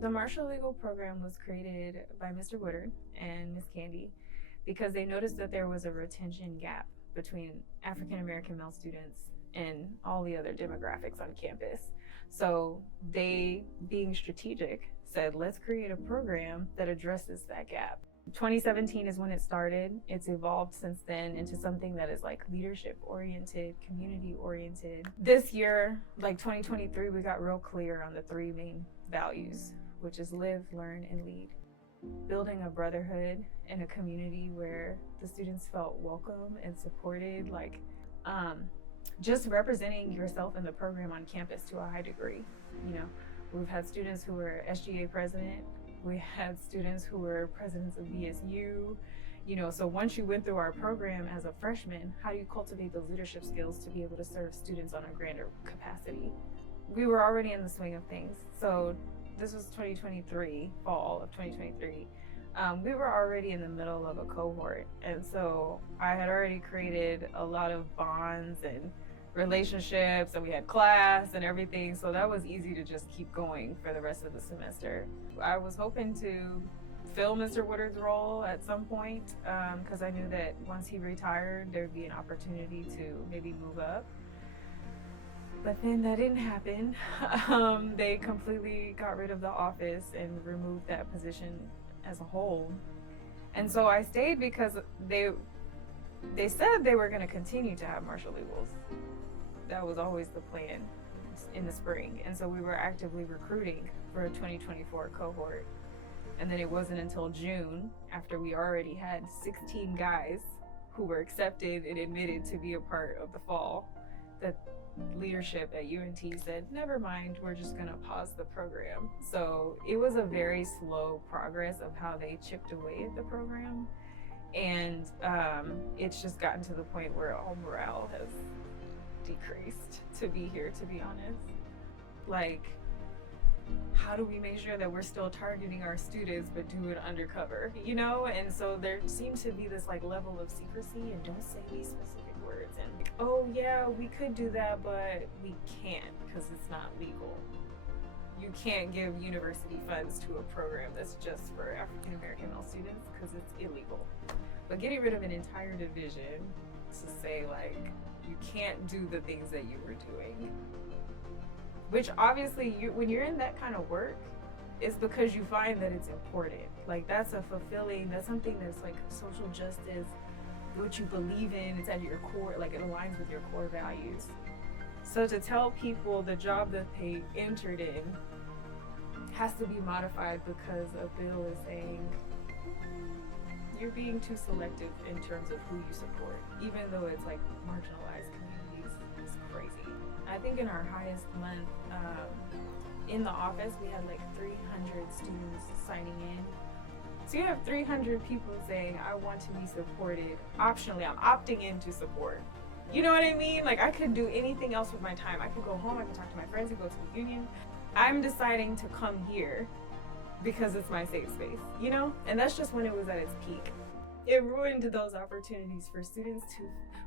The Marshall Legal Program was created by Mr. Woodard and Miss Candy because they noticed that there was a retention gap between African American male students and all the other demographics on campus. So they, being strategic, said, let's create a program that addresses that gap. 2017 is when it started. It's evolved since then into something that is like leadership oriented, community oriented. This year, like 2023, we got real clear on the three main values, which is live, learn, and lead. Building a brotherhood and a community where the students felt welcome and supported, like just representing yourself in the program on campus to a high degree. You know, we've had students who were SGA president, we had students who were presidents of BSU, you know, so once you went through our program as a freshman, how do you cultivate those leadership skills to be able to serve students on a grander capacity? We were already in the swing of things. So this was 2023, fall of 2023. We were already in the middle of a cohort. And so I had already created a lot of bonds and relationships, and we had class and everything. So that was easy to just keep going for the rest of the semester. I was hoping to fill Mr. Woodard's role at some point because I knew that once he retired, there'd be an opportunity to maybe move up. But then that didn't happen. They completely got rid of the office and removed that position as a whole. And so I stayed because they said they were going to continue to have Marshall Legals. That was always the plan in the spring. And so we were actively recruiting for a 2024 cohort. And then it wasn't until June, after we already had 16 guys who were accepted and admitted to be a part of the fall, that leadership at UNT said, never mind, we're just going to pause the program. So it was a very slow progress of how they chipped away at the program. And it's just gotten to the point where all morale has decreased, to be here, to be honest. Like, how do we make sure that we're still targeting our students but do it undercover, you know? And so there seems to be this like level of secrecy and don't say these specific words and like, oh yeah, we could do that, but we can't because it's not legal. You can't give university funds to a program that's just for African American male students because it's illegal. But getting rid of an entire division to say like, you can't do the things that you were doing, which obviously when you're in that kind of work, it's because you find that it's important. Like that's something that's like social justice, what you believe in, it's at your core, like it aligns with your core values. So to tell people the job that they entered in has to be modified because a bill is saying you're being too selective in terms of who you support, even though it's like marginalized communities. It's crazy. I think in our highest month in the office, we had like 300 students signing in. So you have 300 people saying, I want to be supported. Optionally, I'm opting in to support. You know what I mean? Like I could do anything else with my time. I could go home, I could talk to my friends, I could go to the union. I'm deciding to come here because it's my safe space, you know? And that's just when it was at its peak. It ruined those opportunities for students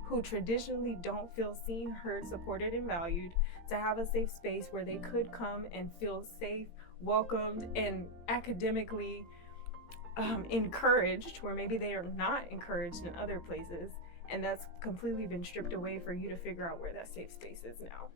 who traditionally don't feel seen, heard, supported, and valued, to have a safe space where they could come and feel safe, welcomed, and academically encouraged, where maybe they are not encouraged in other places. And that's completely been stripped away for you to figure out where that safe space is now.